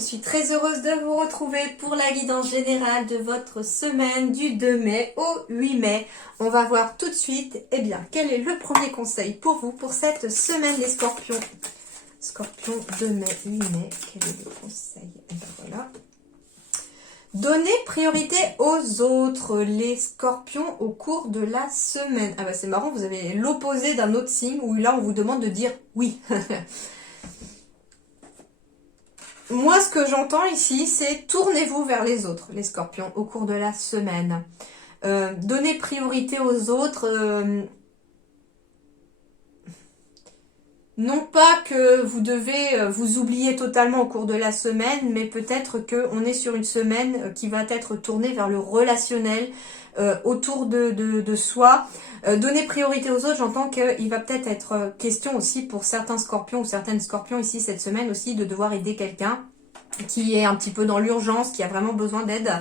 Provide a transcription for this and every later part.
je suis très heureuse de vous retrouver pour la guidance générale de votre semaine du 2 mai au 8 mai. On va voir tout de suite, eh bien, quel est le premier conseil pour vous pour cette semaine les scorpions. Scorpion 2 mai, 8 mai, quel est le conseil? Eh bien, voilà. Donnez priorité aux autres, les scorpions, au cours de la semaine. Ah bah c'est marrant, vous avez l'opposé d'un autre signe où là on vous demande de dire oui. Moi, ce que j'entends ici, c'est tournez-vous vers les autres, les scorpions, au cours de la semaine. Donnez priorité aux autres. Non pas que vous devez vous oublier totalement au cours de la semaine, mais peut-être qu'on est sur une semaine qui va être tournée vers le relationnel, autour de soi. Donner priorité aux autres, j'entends qu'il va peut-être être question aussi pour certains scorpions ou certaines scorpions ici cette semaine aussi de devoir aider quelqu'un qui est un petit peu dans l'urgence, qui a vraiment besoin d'aide.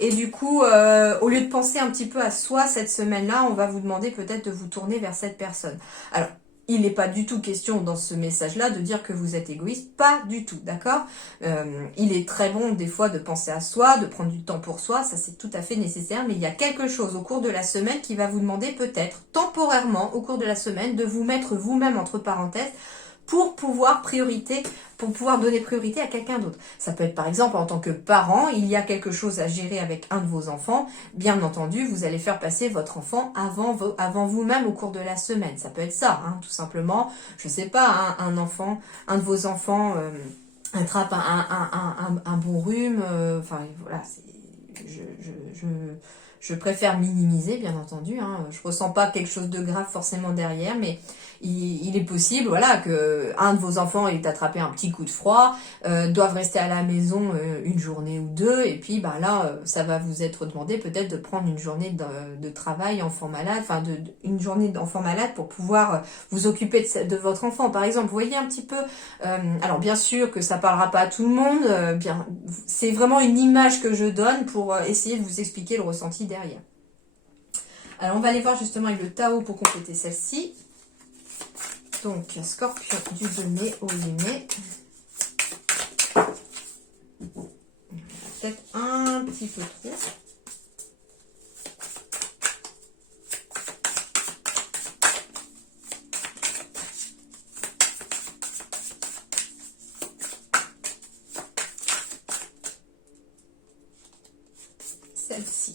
Et du coup, au lieu de penser un petit peu à soi cette semaine-là, on va vous demander peut-être de vous tourner vers cette personne. Alors, il n'est pas du tout question dans ce message-là de dire que vous êtes égoïste, pas du tout, d'accord? Il est très bon des fois de penser à soi, de prendre du temps pour soi, ça c'est tout à fait nécessaire, mais il y a quelque chose au cours de la semaine qui va vous demander peut-être temporairement au cours de la semaine de vous mettre vous-même entre parenthèses pour pouvoir donner priorité à quelqu'un d'autre. Ça peut être par exemple en tant que parent, il y a quelque chose à gérer avec un de vos enfants. Bien entendu, vous allez faire passer votre enfant avant vous-même au cours de la semaine. Ça peut être ça, hein, tout simplement. Je sais pas, hein, un de vos enfants attrape un bon rhume. Enfin voilà, je préfère minimiser, bien entendu. Hein. Je ressens pas quelque chose de grave forcément derrière, mais il est possible, voilà, que un de vos enfants ait attrapé un petit coup de froid, doivent rester à la maison une journée ou deux, et puis bah là, ça va vous être demandé peut-être de prendre une journée de travail enfant malade, enfin une journée d'enfant malade pour pouvoir vous occuper de votre enfant, par exemple. Vous voyez un petit peu. Alors bien sûr que ça parlera pas à tout le monde. C'est vraiment une image que je donne pour essayer de vous expliquer le ressenti derrière. Alors on va aller voir justement avec le Tao pour compléter celle-ci. Donc Scorpion du 2 mai au 8 mai. Peut-être un petit peu trop. Celle-ci.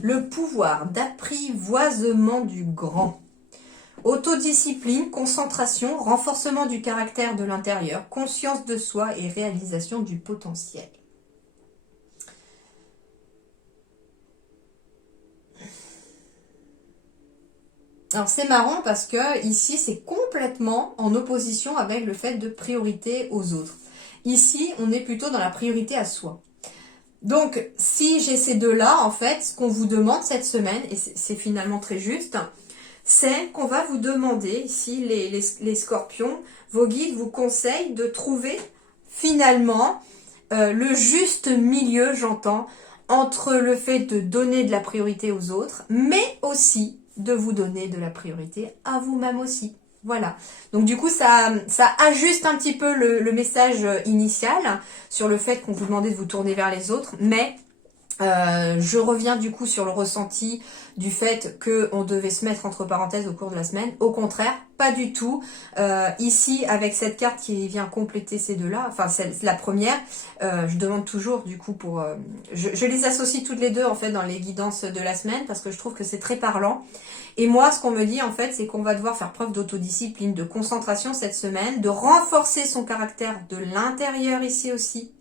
Le pouvoir d'apprivoisement du grand. Autodiscipline, concentration, renforcement du caractère de l'intérieur, conscience de soi et réalisation du potentiel. Alors c'est marrant parce que ici c'est complètement en opposition avec le fait de priorité aux autres. Ici on est plutôt dans la priorité à soi. Donc si j'ai ces deux-là, en fait, ce qu'on vous demande cette semaine, et c'est finalement très juste, c'est qu'on va vous demander, ici les scorpions, vos guides vous conseillent de trouver finalement le juste milieu, j'entends, entre le fait de donner de la priorité aux autres, mais aussi de vous donner de la priorité à vous-même aussi. Voilà. Donc du coup, ça ajuste un petit peu le message initial sur le fait qu'on vous demandait de vous tourner vers les autres, mais je reviens du coup sur le ressenti du fait qu'on devait se mettre entre parenthèses au cours de la semaine. Au contraire, pas du tout. Ici, avec cette carte qui vient compléter ces deux-là, enfin c'est la première, je demande toujours du coup pour... je les associe toutes les deux en fait dans les guidances de la semaine parce que je trouve que c'est très parlant. Et moi, ce qu'on me dit en fait, c'est qu'on va devoir faire preuve d'autodiscipline, de concentration cette semaine, de renforcer son caractère de l'intérieur ici aussi.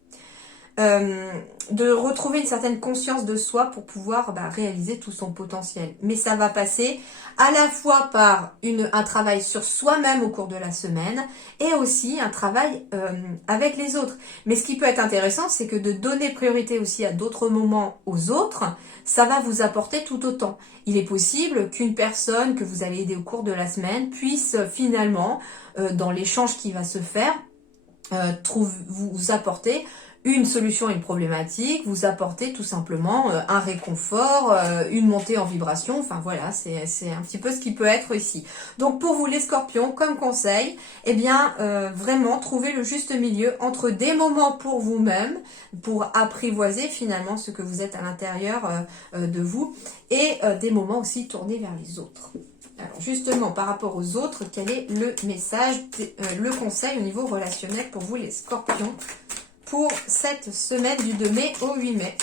De retrouver une certaine conscience de soi pour pouvoir réaliser tout son potentiel. Mais ça va passer à la fois par un travail sur soi-même au cours de la semaine et aussi un travail avec les autres. Mais ce qui peut être intéressant, c'est que de donner priorité aussi à d'autres moments aux autres, ça va vous apporter tout autant. Il est possible qu'une personne que vous allez aider au cours de la semaine puisse finalement, dans l'échange qui va se faire, vous apporter une solution à une problématique, vous apporter tout simplement un réconfort, une montée en vibration, enfin voilà, c'est un petit peu ce qui peut être ici. Donc pour vous les scorpions, comme conseil, eh bien vraiment trouver le juste milieu entre des moments pour vous-même, pour apprivoiser finalement ce que vous êtes à l'intérieur de vous, et des moments aussi tournés vers les autres. Alors justement, par rapport aux autres, quel est le message, le conseil au niveau relationnel pour vous les scorpions pour cette semaine du 2 mai au 8 mai?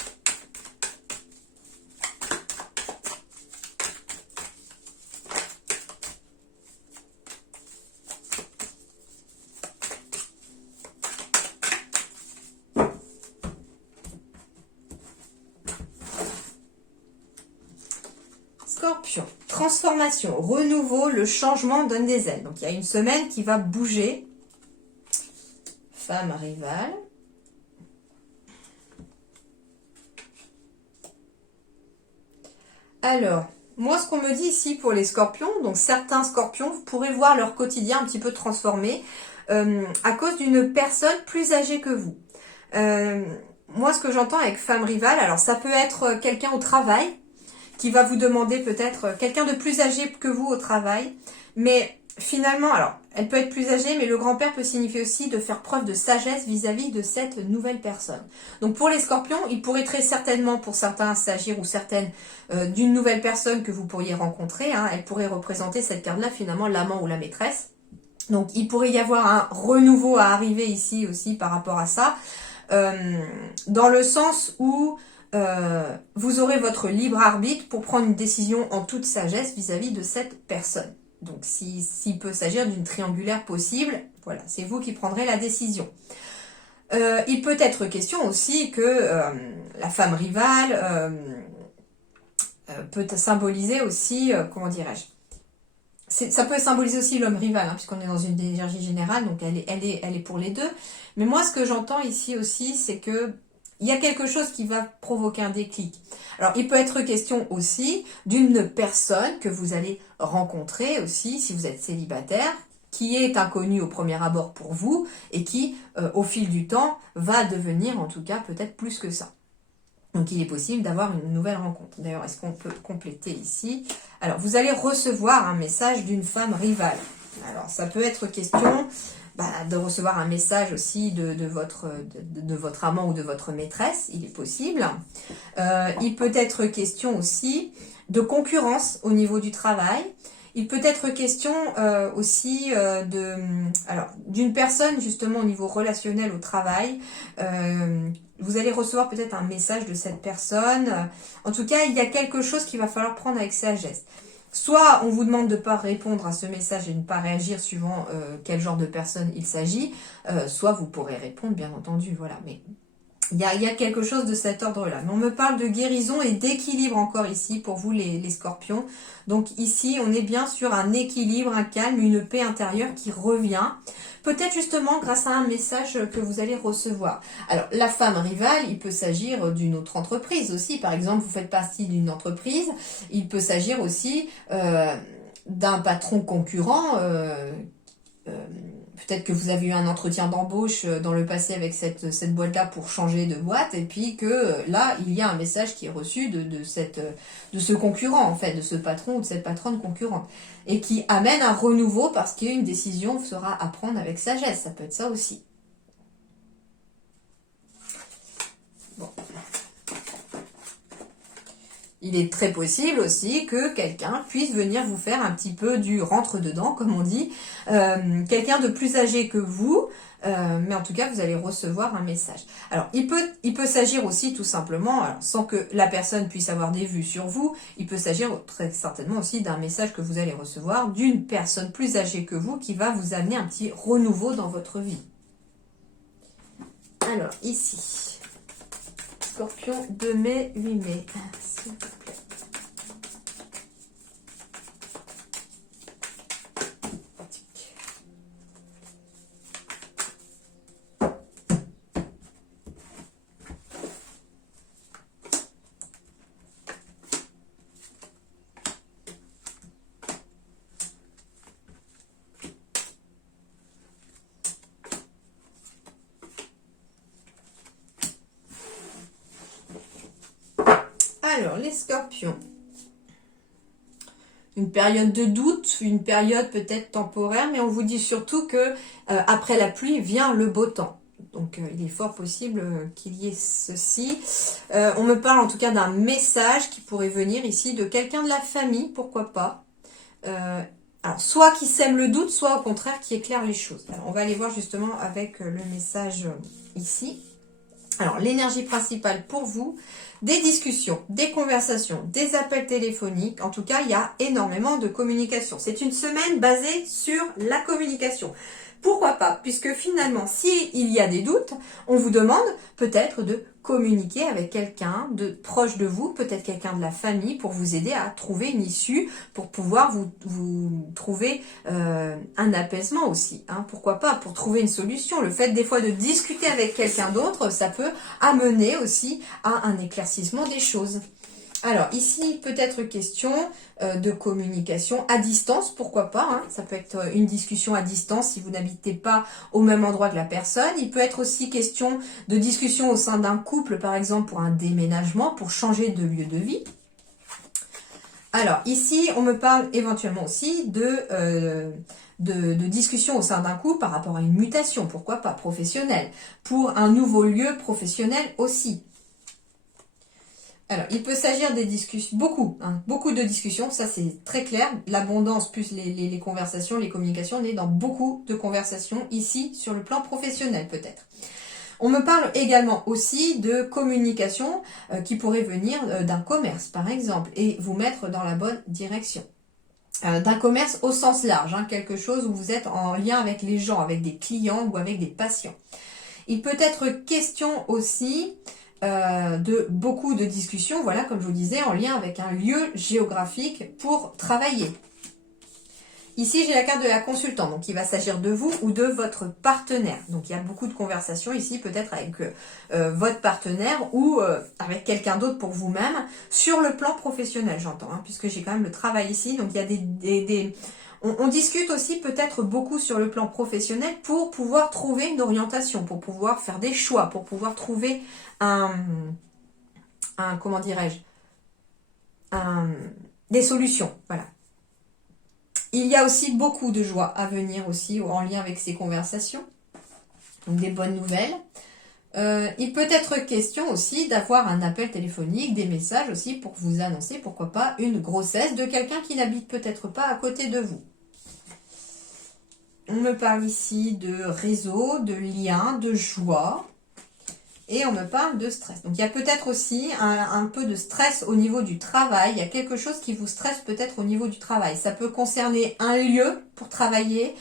Scorpion, transformation, renouveau, le changement donne des ailes. Donc il y a une semaine qui va bouger. Femme rivale. Alors, moi ce qu'on me dit ici pour les scorpions, donc certains scorpions, vous pourrez voir leur quotidien un petit peu transformé à cause d'une personne plus âgée que vous. Moi ce que j'entends avec femme rivale, alors ça peut être quelqu'un au travail, qui va vous demander peut-être quelqu'un de plus âgé que vous au travail. Mais finalement, alors, elle peut être plus âgée, mais le grand-père peut signifier aussi de faire preuve de sagesse vis-à-vis de cette nouvelle personne. Donc pour les scorpions, il pourrait très certainement pour certains s'agir ou certaines d'une nouvelle personne que vous pourriez rencontrer. Hein. Elle pourrait représenter cette carte-là, finalement, l'amant ou la maîtresse. Donc il pourrait y avoir un renouveau à arriver ici aussi par rapport à ça. Dans le sens où vous aurez votre libre arbitre pour prendre une décision en toute sagesse vis-à-vis de cette personne. Donc, s'il peut s'agir d'une triangulaire possible, voilà, c'est vous qui prendrez la décision. Il peut être question aussi que la femme rivale peut symboliser aussi, comment dirais-je, ça peut symboliser aussi l'homme rival, hein, puisqu'on est dans une énergie générale, donc elle est pour les deux. Mais moi, ce que j'entends ici aussi, c'est que il y a quelque chose qui va provoquer un déclic. Alors, il peut être question aussi d'une personne que vous allez rencontrer aussi, si vous êtes célibataire, qui est inconnue au premier abord pour vous, et qui, au fil du temps, va devenir, en tout cas, peut-être plus que ça. Donc, il est possible d'avoir une nouvelle rencontre. D'ailleurs, est-ce qu'on peut compléter ici? Alors, vous allez recevoir un message d'une femme rivale. Alors, ça peut être question de recevoir un message aussi de votre amant ou de votre maîtresse. Il est possible. Il peut être question aussi de concurrence au niveau du travail. Il peut être question aussi d'une personne justement au niveau relationnel au travail. Vous allez recevoir peut-être un message de cette personne. En tout cas, il y a quelque chose qu'il va falloir prendre avec sagesse. Soit on vous demande de ne pas répondre à ce message et de ne pas réagir suivant quel genre de personne il s'agit, soit vous pourrez répondre, bien entendu. Voilà, mais il y a quelque chose de cet ordre-là. Mais on me parle de guérison et d'équilibre encore ici pour vous les scorpions. Donc ici, on est bien sur un équilibre, un calme, une paix intérieure qui revient. Peut-être justement grâce à un message que vous allez recevoir. Alors, la femme rivale, il peut s'agir d'une autre entreprise aussi. Par exemple, vous faites partie d'une entreprise. Il peut s'agir aussi d'un patron concurrent. Peut-être que vous avez eu un entretien d'embauche dans le passé avec cette boîte-là pour changer de boîte, et puis que là, il y a un message qui est reçu de ce concurrent, en fait, de ce patron ou de cette patronne concurrente, et qui amène un renouveau parce qu'une décision sera à prendre avec sagesse. Ça peut être ça aussi. Bon. Il est très possible aussi que quelqu'un puisse venir vous faire un petit peu du rentre-dedans, comme on dit. Quelqu'un de plus âgé que vous, mais en tout cas, vous allez recevoir un message. Alors, il peut s'agir aussi tout simplement, alors, sans que la personne puisse avoir des vues sur vous, il peut s'agir très certainement aussi d'un message que vous allez recevoir d'une personne plus âgée que vous qui va vous amener un petit renouveau dans votre vie. Alors, ici... Scorpion, 2 mai, 8 mai. S'il vous plaît. Alors, les scorpions. Une période de doute, une période peut-être temporaire, mais on vous dit surtout que après la pluie vient le beau temps. Donc il est fort possible qu'il y ait ceci. On me parle en tout cas d'un message qui pourrait venir ici de quelqu'un de la famille, pourquoi pas. Alors soit qui sème le doute, soit au contraire qui éclaire les choses. Alors on va aller voir justement avec le message ici. Alors l'énergie principale pour vous, des discussions, des conversations, des appels téléphoniques. En tout cas, il y a énormément de communication. C'est une semaine basée sur la communication. Pourquoi pas? Puisque finalement, s'il y a des doutes, on vous demande peut-être de communiquer avec quelqu'un de proche de vous, peut-être quelqu'un de la famille, pour vous aider à trouver une issue, pour pouvoir vous trouver un apaisement aussi. Hein. Pourquoi pas? Pour trouver une solution. Le fait des fois de discuter avec quelqu'un d'autre, ça peut amener aussi à un éclaircissement des choses. Alors ici, peut-être question de communication à distance, pourquoi pas, hein. Ça peut être une discussion à distance si vous n'habitez pas au même endroit que la personne. Il peut être aussi question de discussion au sein d'un couple, par exemple pour un déménagement, pour changer de lieu de vie. Alors ici, on me parle éventuellement aussi de discussion au sein d'un couple par rapport à une mutation, pourquoi pas, professionnelle, pour un nouveau lieu professionnel aussi. Alors, il peut s'agir des discussions, beaucoup de discussions, ça c'est très clair. L'abondance plus les conversations, les communications, on est dans beaucoup de conversations ici sur le plan professionnel peut-être. On me parle également aussi de communication qui pourrait venir d'un commerce par exemple et vous mettre dans la bonne direction. D'un commerce au sens large, hein, quelque chose où vous êtes en lien avec les gens, avec des clients ou avec des patients. Il peut être question aussi de beaucoup de discussions, voilà, comme je vous disais, en lien avec un lieu géographique pour travailler. Ici, j'ai la carte de la consultante, donc il va s'agir de vous ou de votre partenaire. Donc, il y a beaucoup de conversations ici, peut-être avec votre partenaire ou avec quelqu'un d'autre pour vous-même, sur le plan professionnel, j'entends, hein, puisque j'ai quand même le travail ici. Donc, il y a on discute aussi peut-être beaucoup sur le plan professionnel pour pouvoir trouver une orientation, pour pouvoir faire des choix, pour pouvoir trouver comment dirais-je, des solutions, voilà. Il y a aussi beaucoup de joie à venir aussi en lien avec ces conversations, donc des bonnes nouvelles. Il peut être question aussi d'avoir un appel téléphonique, des messages aussi pour vous annoncer, pourquoi pas, une grossesse de quelqu'un qui n'habite peut-être pas à côté de vous. On me parle ici de réseau, de lien, de joie. Et on me parle de stress. Donc, il y a peut-être aussi un peu de stress au niveau du travail. Il y a quelque chose qui vous stresse peut-être au niveau du travail. Ça peut concerner un lieu pour travailler.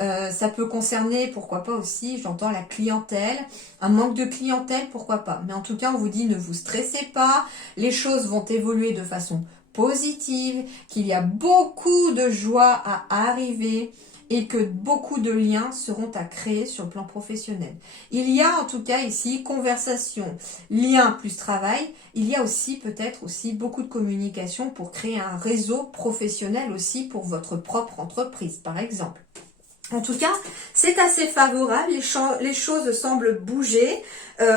Ça peut concerner, pourquoi pas aussi, j'entends la clientèle. Un manque de clientèle, pourquoi pas. Mais en tout cas, on vous dit ne vous stressez pas. Les choses vont évoluer de façon positive. Qu'il y a beaucoup de joie à arriver. Et que beaucoup de liens seront à créer sur le plan professionnel. Il y a en tout cas ici conversation, lien plus travail. Il y a aussi peut-être aussi beaucoup de communication pour créer un réseau professionnel aussi pour votre propre entreprise par exemple. En tout cas, c'est assez favorable, les choses semblent bouger.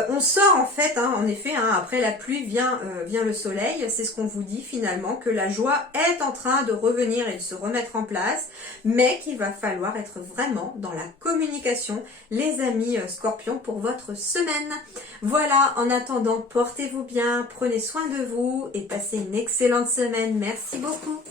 On sort en fait, hein, en effet, hein, après la pluie vient le soleil. C'est ce qu'on vous dit finalement, que la joie est en train de revenir et de se remettre en place, mais qu'il va falloir être vraiment dans la communication, les amis scorpions, pour votre semaine. Voilà, en attendant, portez-vous bien, prenez soin de vous et passez une excellente semaine. Merci beaucoup.